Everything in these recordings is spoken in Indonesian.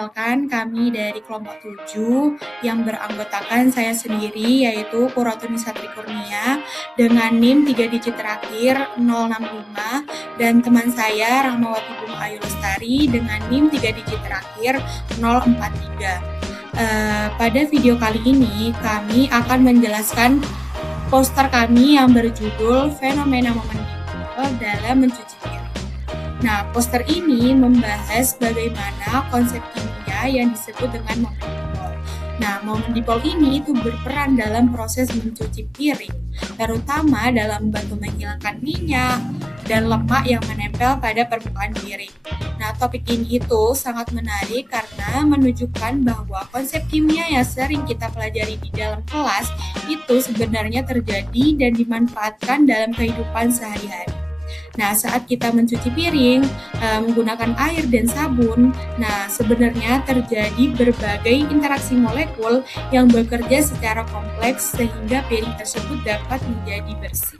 Perkenalkan, kami dari kelompok 7 yang beranggotakan saya sendiri, yaitu Kuratuni Satri Kurnia dengan NIM 3 digit terakhir 065 dan teman saya Rahmawati Bung Ayu Lestari dengan NIM 3 digit terakhir 043. Pada video kali ini kami akan menjelaskan poster kami yang berjudul Fenomena Momen Dipol dalam Mencuci Piring. Nah, poster ini membahas bagaimana konsep kimia yang disebut dengan momen dipol. Nah, momen dipol ini itu berperan dalam proses mencuci piring, terutama dalam membantu menghilangkan minyak dan lemak yang menempel pada permukaan piring. Nah, topik ini itu sangat menarik karena menunjukkan bahwa konsep kimia yang sering kita pelajari di dalam kelas itu sebenarnya terjadi dan dimanfaatkan dalam kehidupan sehari-hari. Nah, saat kita mencuci piring menggunakan air dan sabun, nah sebenarnya terjadi berbagai interaksi molekul yang bekerja secara kompleks sehingga piring tersebut dapat menjadi bersih.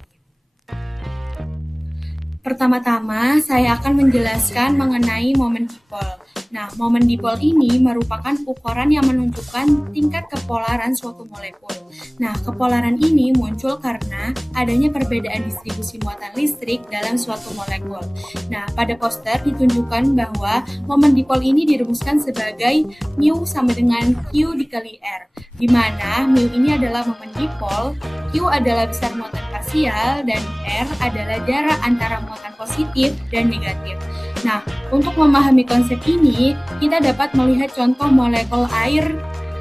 Pertama-tama, saya akan menjelaskan mengenai momen dipol. Nah, momen dipol ini merupakan ukuran yang menunjukkan tingkat kepolaran suatu molekul. Nah, kepolaran ini muncul karena adanya perbedaan distribusi muatan listrik dalam suatu molekul. Nah, pada poster ditunjukkan bahwa momen dipol ini dirumuskan sebagai mu sama dengan Q dikali R, di mana mu ini adalah momen dipol, Q adalah besar muatan parsial, dan R adalah jarak antara muatan positif dan negatif. Nah, untuk memahami konsep ini, kita dapat melihat contoh molekul air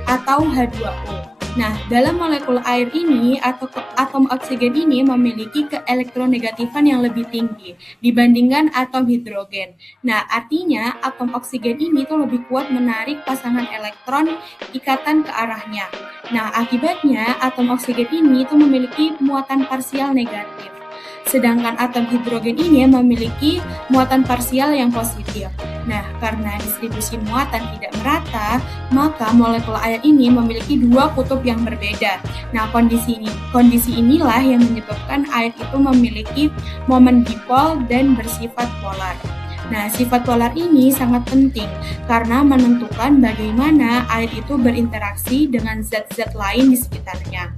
atau H2O. Nah, dalam molekul air ini atau atom oksigen ini memiliki keelektronegatifan yang lebih tinggi dibandingkan atom hidrogen. Nah, artinya atom oksigen ini tuh lebih kuat menarik pasangan elektron ikatan ke arahnya. Nah, akibatnya atom oksigen ini tuh memiliki muatan parsial negatif. Sedangkan atom hidrogen ini memiliki muatan parsial yang positif. Nah, karena distribusi muatan tidak merata, maka molekul air ini memiliki dua kutub yang berbeda. Nah, kondisi inilah yang menyebabkan air itu memiliki momen dipol dan bersifat polar. Nah, sifat polar ini sangat penting karena menentukan bagaimana air itu berinteraksi dengan zat-zat lain di sekitarnya.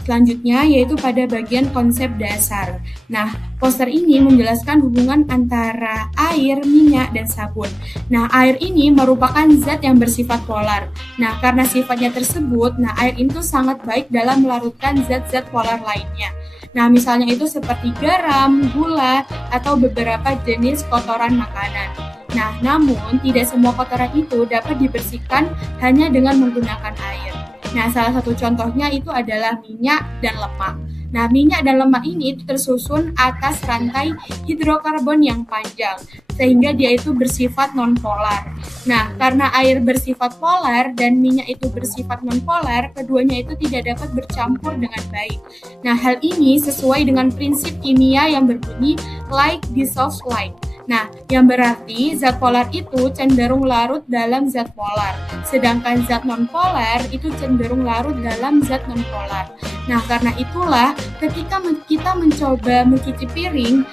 Selanjutnya yaitu pada bagian konsep dasar. Nah, poster ini menjelaskan hubungan antara air, minyak, dan sabun. Nah, air ini merupakan zat yang bersifat polar. Nah, karena sifatnya tersebut, air itu sangat baik dalam melarutkan zat-zat polar lainnya. Nah, misalnya itu seperti garam, gula, atau beberapa jenis kotoran makanan. Nah, namun tidak semua kotoran itu dapat dibersihkan hanya dengan menggunakan air. Nah, salah satu contohnya itu adalah minyak dan lemak. Nah, minyak dan lemak ini itu tersusun atas rantai hidrokarbon yang panjang, sehingga dia itu bersifat non-polar. Nah, karena air bersifat polar dan minyak itu bersifat non-polar, keduanya itu tidak dapat bercampur dengan baik. Nah, hal ini sesuai dengan prinsip kimia yang berbunyi like dissolves like. Nah, yang berarti zat polar itu cenderung larut dalam zat polar, sedangkan zat non-polar itu cenderung larut dalam zat non-polar. Nah, karena itulah ketika kita mencoba mencuci piring,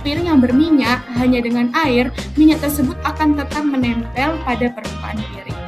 piring yang berminyak hanya dengan air, minyak tersebut akan tetap menempel pada permukaan piring.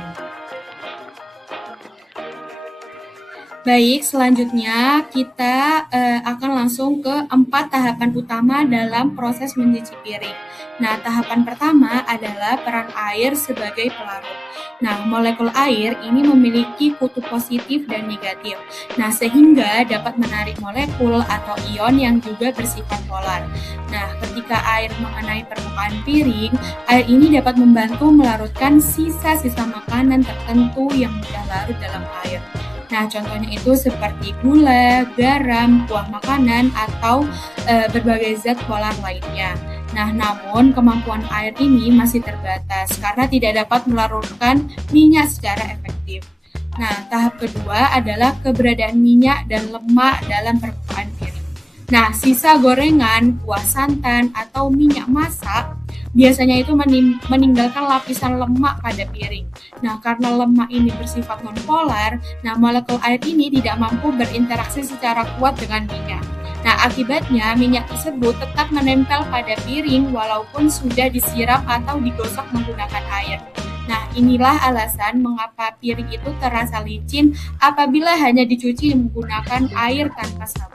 Baik, selanjutnya kita akan langsung ke 4 tahapan utama dalam proses mencuci piring. Nah, tahapan pertama adalah peran air sebagai pelarut. Nah, molekul air ini memiliki kutub positif dan negatif. Nah, sehingga dapat menarik molekul atau ion yang juga bersifat polar. Nah, ketika air mengenai permukaan piring, air ini dapat membantu melarutkan sisa-sisa makanan tertentu yang mudah larut dalam air. Nah, contohnya itu seperti gula, garam, kuah makanan, atau berbagai zat polar lainnya. Nah, namun kemampuan air ini masih terbatas karena tidak dapat melarutkan minyak secara efektif. Nah, tahap kedua adalah keberadaan minyak dan lemak dalam permukaan piring. Nah, sisa gorengan, kuah santan, atau minyak masak biasanya itu meninggalkan lapisan lemak pada piring. Nah, karena lemak ini bersifat non-polar, molekul air ini tidak mampu berinteraksi secara kuat dengan minyak. Nah, akibatnya minyak tersebut tetap menempel pada piring walaupun sudah disiram atau digosok menggunakan air. Nah, inilah alasan mengapa piring itu terasa licin apabila hanya dicuci menggunakan air tanpa sabun.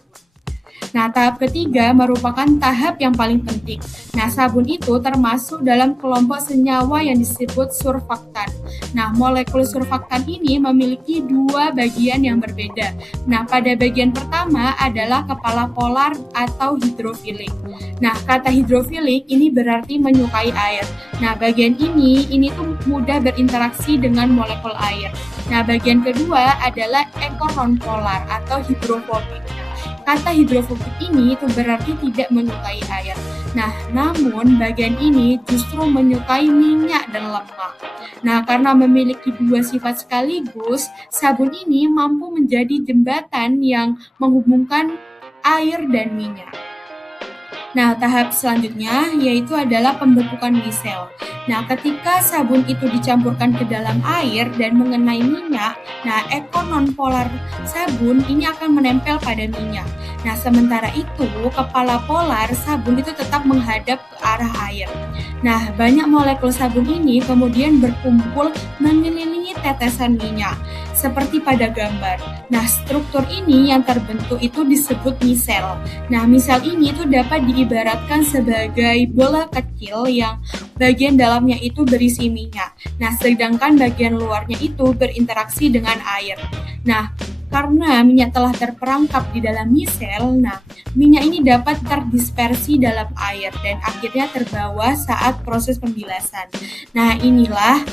Nah, tahap ketiga merupakan tahap yang paling penting. Nah, sabun itu termasuk dalam kelompok senyawa yang disebut surfaktan. Nah, molekul surfaktan ini memiliki dua bagian yang berbeda. Nah, pada bagian pertama adalah kepala polar atau hidrofilik. Nah, kata hidrofilik ini berarti menyukai air. Nah, bagian ini tuh mudah berinteraksi dengan molekul air. Nah, bagian kedua adalah ekor nonpolar atau hidrofobik. Kata hidrofobik ini itu berarti tidak menyukai air. Nah, namun bagian ini justru menyukai minyak dan lemak. Nah, karena memiliki dua sifat sekaligus, sabun ini mampu menjadi jembatan yang menghubungkan air dan minyak. Nah, tahap selanjutnya yaitu adalah pembentukan misel. Nah, ketika sabun itu dicampurkan ke dalam air dan mengenai minyak, nah ekor nonpolar sabun ini akan menempel pada minyak. Nah, sementara itu kepala polar sabun itu tetap menghadap ke arah air. Nah, banyak molekul sabun ini kemudian berkumpul mengelilingi tetesan minyak, seperti pada gambar. Nah, struktur ini yang terbentuk itu disebut misel. Nah, misel ini itu dapat diibaratkan sebagai bola kecil yang bagian dalamnya itu berisi minyak. Nah, sedangkan bagian luarnya itu berinteraksi dengan air. Nah, karena minyak telah terperangkap di dalam misel, nah minyak ini dapat terdispersi dalam air dan akhirnya terbawa saat proses pembilasan. Nah, inilah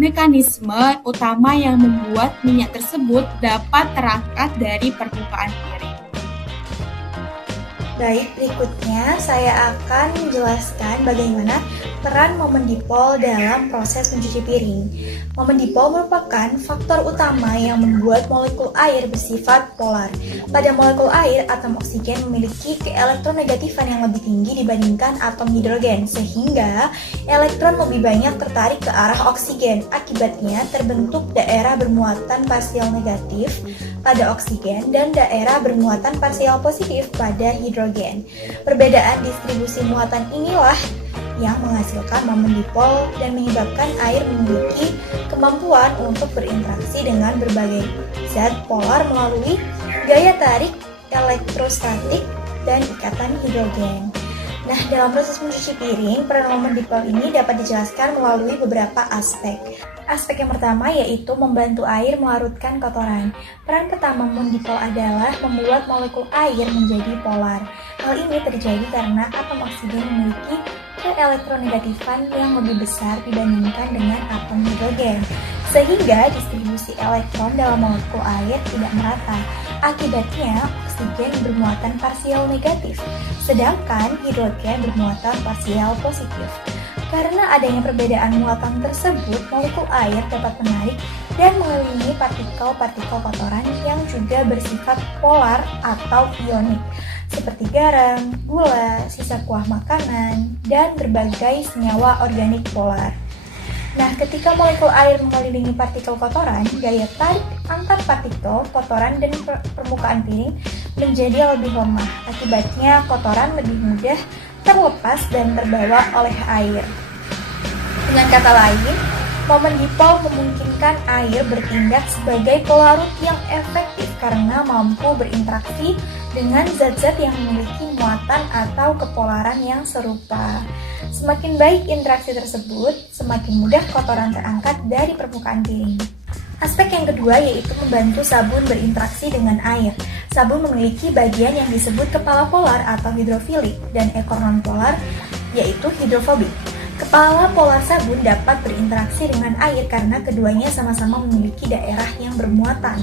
mekanisme utama yang membuat minyak tersebut dapat terangkat dari permukaan piring. Baik, berikutnya saya akan menjelaskan bagaimana peran momen dipol dalam proses mencuci piring. Momen dipol merupakan faktor utama yang membuat molekul air bersifat polar. Pada molekul air, atom oksigen memiliki keelektronegatifan yang lebih tinggi dibandingkan atom hidrogen, sehingga elektron lebih banyak tertarik ke arah oksigen. Akibatnya, terbentuk daerah bermuatan parsial negatif pada oksigen dan daerah bermuatan parsial positif pada hidrogen. Perbedaan distribusi muatan inilah yang menghasilkan momen dipol dan menyebabkan air memiliki kemampuan untuk berinteraksi dengan berbagai zat polar melalui gaya tarik elektrostatik dan ikatan hidrogen. Nah, dalam proses mencuci piring, peran momen dipol ini dapat dijelaskan melalui beberapa aspek. Aspek yang pertama yaitu membantu air melarutkan kotoran. Peran pertama momen dipol adalah membuat molekul air menjadi polar. Hal ini terjadi karena atom oksigen memiliki keelektronegatifan yang lebih besar dibandingkan dengan atom hidrogen, sehingga distribusi elektron dalam molekul air tidak merata. Akibatnya, oksigen bermuatan parsial negatif, sedangkan hidrogen bermuatan parsial positif. Karena adanya perbedaan muatan tersebut, molekul air dapat menarik dan mengelilingi partikel-partikel kotoran yang juga bersifat polar atau ionik, seperti garam, gula, sisa kuah makanan, dan berbagai senyawa organik polar. Nah, ketika molekul air mengelilingi partikel kotoran, gaya tarik antar partikel kotoran dan permukaan piring menjadi lebih lemah. Akibatnya, kotoran lebih mudah terlepas dan terbawa oleh air. Dengan kata lain, momen dipol memungkinkan air bertindak sebagai pelarut yang efektif karena mampu berinteraksi dengan zat-zat yang memiliki muatan atau kepolaran yang serupa. Semakin baik interaksi tersebut, semakin mudah kotoran terangkat dari permukaan piring. Aspek yang kedua yaitu membantu sabun berinteraksi dengan air. Sabun memiliki bagian yang disebut kepala polar atau hidrofilik dan ekor nonpolar yaitu hidrofobik. Kepala polar sabun dapat berinteraksi dengan air karena keduanya sama-sama memiliki daerah yang bermuatan.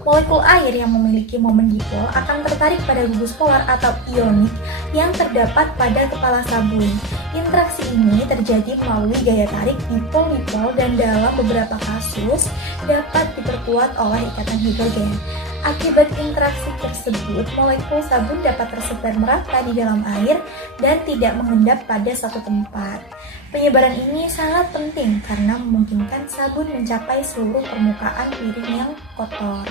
Molekul air yang memiliki momen dipol akan tertarik pada gugus polar atau ionik yang terdapat pada kepala sabun. Interaksi ini terjadi melalui gaya tarik dipol-dipol dan dalam beberapa kasus dapat diperkuat oleh ikatan hidrogen. Akibat interaksi tersebut, molekul sabun dapat tersebar merata di dalam air dan tidak mengendap pada satu tempat. Penyebaran ini sangat penting karena memungkinkan sabun mencapai seluruh permukaan piring yang kotor.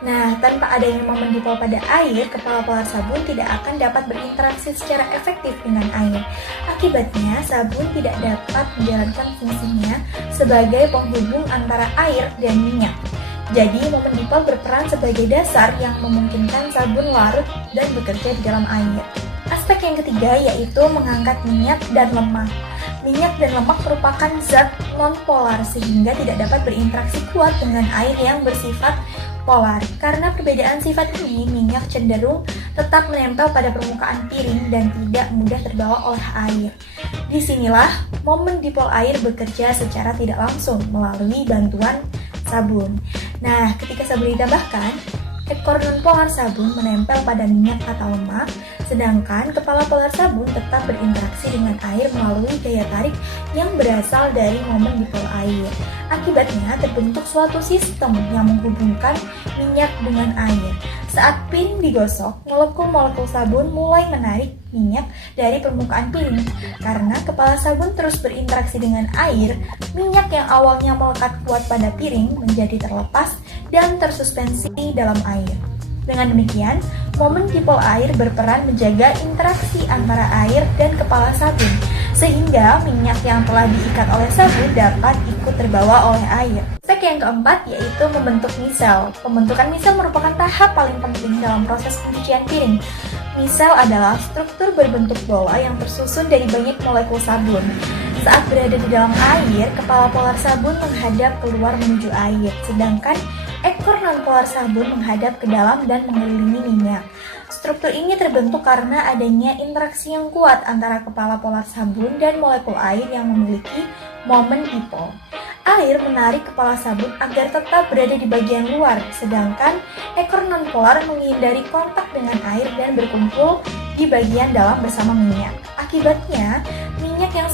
Nah, tanpa adanya momen dipol pada air, kepala polar sabun tidak akan dapat berinteraksi secara efektif dengan air. Akibatnya, sabun tidak dapat menjalankan fungsinya sebagai penghubung antara air dan minyak. Jadi, momen dipol berperan sebagai dasar yang memungkinkan sabun larut dan bekerja di dalam air. Aspek yang ketiga yaitu mengangkat minyak dan lemak. Minyak dan lemak merupakan zat non-polar sehingga tidak dapat berinteraksi kuat dengan air yang bersifat polar. Karena perbedaan sifat ini, minyak cenderung tetap menempel pada permukaan piring dan tidak mudah terbawa oleh air. Disinilah momen dipol air bekerja secara tidak langsung melalui bantuan sabun. Nah, ketika sabun ditambahkan, ekor non-polar sabun menempel pada minyak atau lemak, sedangkan kepala polar sabun tetap berinteraksi dengan air melalui gaya tarik yang berasal dari momen dipol air. Akibatnya terbentuk suatu sistem yang menghubungkan minyak dengan air. Saat piring digosok, molekul-molekul sabun mulai menarik minyak dari permukaan piring. Karena kepala sabun terus berinteraksi dengan air, minyak yang awalnya melekat kuat pada piring menjadi terlepas dan tersuspensi dalam air. Dengan demikian, momen dipol air berperan menjaga interaksi antara air dan kepala sabun, sehingga minyak yang telah diikat oleh sabun dapat ikut terbawa oleh air. Aspek yang keempat yaitu membentuk misel. Pembentukan misel merupakan tahap paling penting dalam proses pencucian piring. Misel adalah struktur berbentuk bola yang tersusun dari banyak molekul sabun. Saat berada di dalam air, kepala polar sabun menghadap keluar menuju air, sedangkan ekor non-polar sabun menghadap ke dalam dan mengelilingi minyak. Struktur ini terbentuk karena adanya interaksi yang kuat antara kepala polar sabun dan molekul air yang memiliki momen dipol. Air menarik kepala sabun agar tetap berada di bagian luar, sedangkan ekor non-polar menghindari kontak dengan air dan berkumpul di bagian dalam bersama minyak. Akibatnya, minyak yang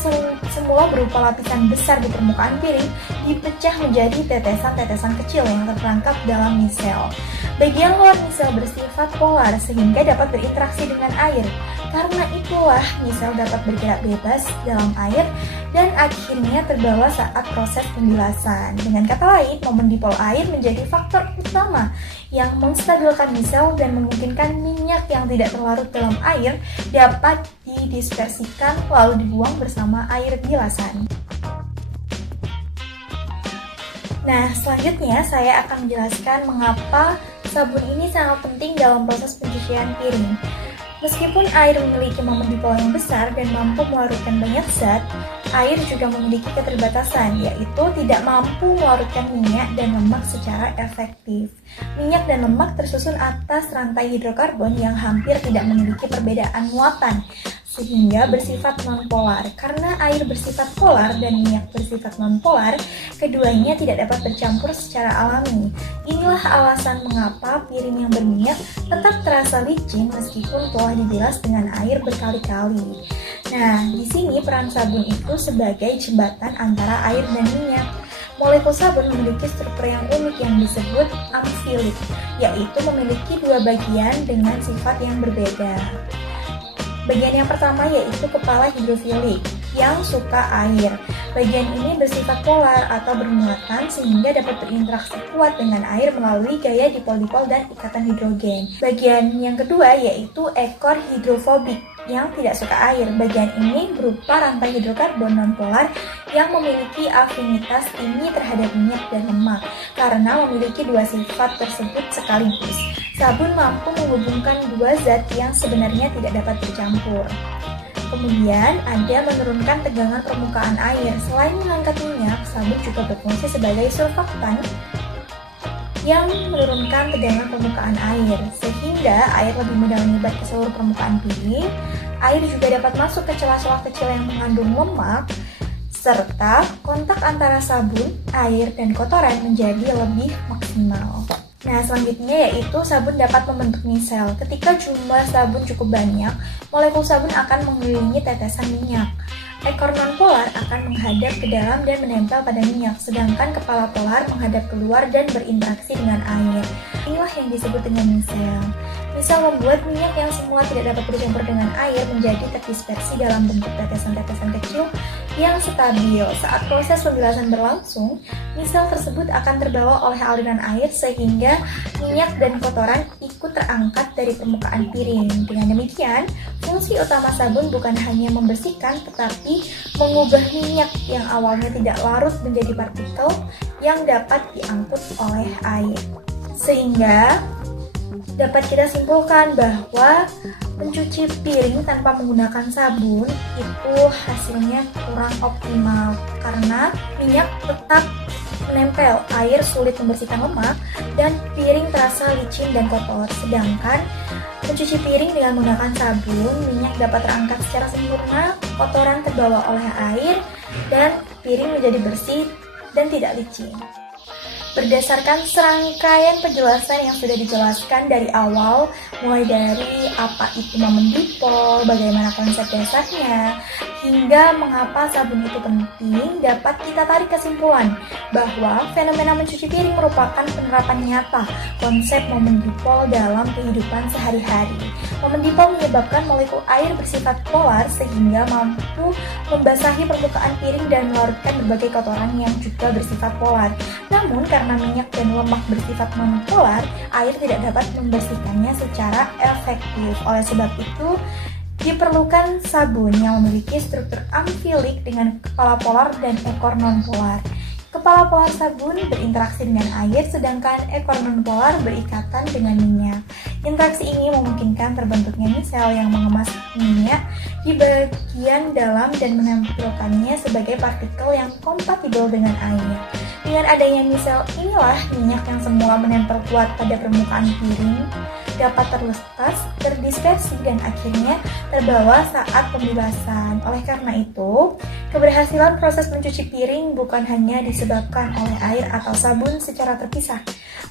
semula berupa lapisan besar di permukaan piring dipecah menjadi tetesan-tetesan kecil yang terperangkap dalam misel. Bagian luar misel bersifat polar sehingga dapat berinteraksi dengan air. Karena itulah misel dapat bergerak bebas dalam air dan akhirnya terbawa saat proses pembilasan. Dengan kata lain, momen dipol air menjadi faktor utama yang menstabilkan misel dan memungkinkan minyak yang tidak terlarut dalam air dapat didispersikan lalu dibuang bersama air bilasan. Nah, selanjutnya saya akan menjelaskan mengapa sabun ini sangat penting dalam proses pencucian piring. Meskipun air memiliki momen dipol yang besar dan mampu melarutkan banyak zat, air juga memiliki keterbatasan, yaitu tidak mampu melarutkan minyak dan lemak secara efektif. Minyak dan lemak tersusun atas rantai hidrokarbon yang hampir tidak memiliki perbedaan muatan, sehingga bersifat non-polar. Karena air bersifat polar dan minyak bersifat non-polar, keduanya tidak dapat bercampur secara alami. Inilah alasan mengapa piring yang berminyak tetap terasa licin meskipun telah dibilas dengan air berkali-kali. Nah, di sini peran sabun itu sebagai jembatan antara air dan minyak. Molekul sabun memiliki struktur yang unik yang disebut amfilik, yaitu memiliki dua bagian dengan sifat yang berbeda. Bagian yang pertama yaitu kepala hidrofilik yang suka air. Bagian ini bersifat polar atau bermuatan sehingga dapat berinteraksi kuat dengan air melalui gaya dipol-dipol dan ikatan hidrogen. Bagian yang kedua yaitu ekor hidrofobik yang tidak suka air. Bagian ini berupa rantai hidrokarbon non-polar yang memiliki afinitas tinggi terhadap minyak dan lemak karena memiliki dua sifat tersebut sekaligus. Sabun mampu menghubungkan dua zat yang sebenarnya tidak dapat bercampur. Kemudian ada menurunkan tegangan permukaan air. Selain mengangkat minyak, sabun juga berfungsi sebagai surfaktan yang menurunkan tegangan permukaan air, sehingga air lebih mudah menyebar ke seluruh permukaan piring. Air juga dapat masuk ke celah-celah kecil yang mengandung lemak, serta kontak antara sabun, air, dan kotoran menjadi lebih maksimal. Nah, selanjutnya yaitu sabun dapat membentuk misel. Ketika jumlah sabun cukup banyak, molekul sabun akan mengelilingi tetesan minyak. Ekor non-polar akan menghadap ke dalam dan menempel pada minyak, sedangkan kepala polar menghadap keluar dan berinteraksi dengan air. Inilah yang disebut dengan misel. bisa membuat minyak yang semula tidak dapat bercampur dengan air menjadi terdispersi dalam bentuk tetesan-tetesan kecil yang stabil. Saat proses pembilasan berlangsung, misel tersebut akan terbawa oleh aliran air sehingga minyak dan kotoran ikut terangkat dari permukaan piring. Dengan demikian, fungsi utama sabun bukan hanya membersihkan tetapi mengubah minyak yang awalnya tidak larut menjadi partikel yang dapat diangkut oleh air. Sehingga dapat kita simpulkan bahwa mencuci piring tanpa menggunakan sabun itu hasilnya kurang optimal karena minyak tetap menempel, air sulit membersihkan lemak, dan piring terasa licin dan kotor. Sedangkan mencuci piring dengan menggunakan sabun, minyak dapat terangkat secara sempurna, kotoran terbawa oleh air, dan piring menjadi bersih dan tidak licin. Berdasarkan serangkaian penjelasan yang sudah dijelaskan dari awal, mulai dari apa itu momen dipol, bagaimana konsep dasarnya, hingga mengapa sabun itu penting, dapat kita tarik kesimpulan bahwa fenomena mencuci piring merupakan penerapan nyata konsep momen dipol dalam kehidupan sehari-hari. Momen dipol menyebabkan molekul air bersifat polar sehingga mampu membasahi permukaan piring dan melarutkan berbagai kotoran yang juga bersifat polar. Namun karena minyak dan lemak bersifat monopolar, air tidak dapat membersihkannya secara efektif. Oleh sebab itu, diperlukan sabun yang memiliki struktur amfilik dengan kepala polar dan ekor non-polar. Kepala polar sabun berinteraksi dengan air, sedangkan ekor non-polar berikatan dengan minyak. Interaksi ini memungkinkan terbentuknya misel yang mengemas minyak di bagian dalam dan menampilkannya sebagai partikel yang kompatibel dengan air. Dengan adanya misel inilah minyak yang semula menempel kuat pada permukaan piring dapat terlepas, terdispersi, dan akhirnya terbawa saat pembilasan. Oleh karena itu, keberhasilan proses mencuci piring bukan hanya disebabkan oleh air atau sabun secara terpisah,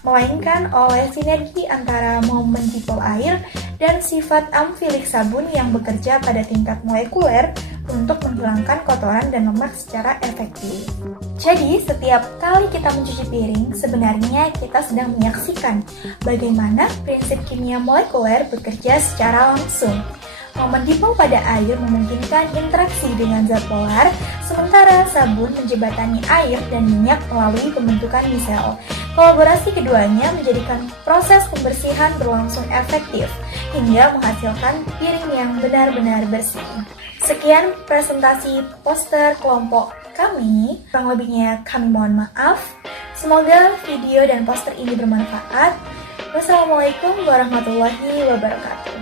melainkan oleh sinergi antara momen dipol air dan sifat amfilik sabun yang bekerja pada tingkat molekuler untuk menghilangkan kotoran dan lemak secara efektif. Jadi, setiap kali kita mencuci piring, sebenarnya kita sedang menyaksikan bagaimana prinsip kimia molekuler bekerja secara langsung. Momen dipol pada air memungkinkan interaksi dengan zat polar, sementara sabun menjembatani air dan minyak melalui pembentukan misel. Kolaborasi keduanya menjadikan proses pembersihan berlangsung efektif hingga menghasilkan piring yang benar-benar bersih. Sekian presentasi poster kelompok kami, kurang lebihnya kami mohon maaf. Semoga video dan poster ini bermanfaat. Wassalamualaikum warahmatullahi wabarakatuh.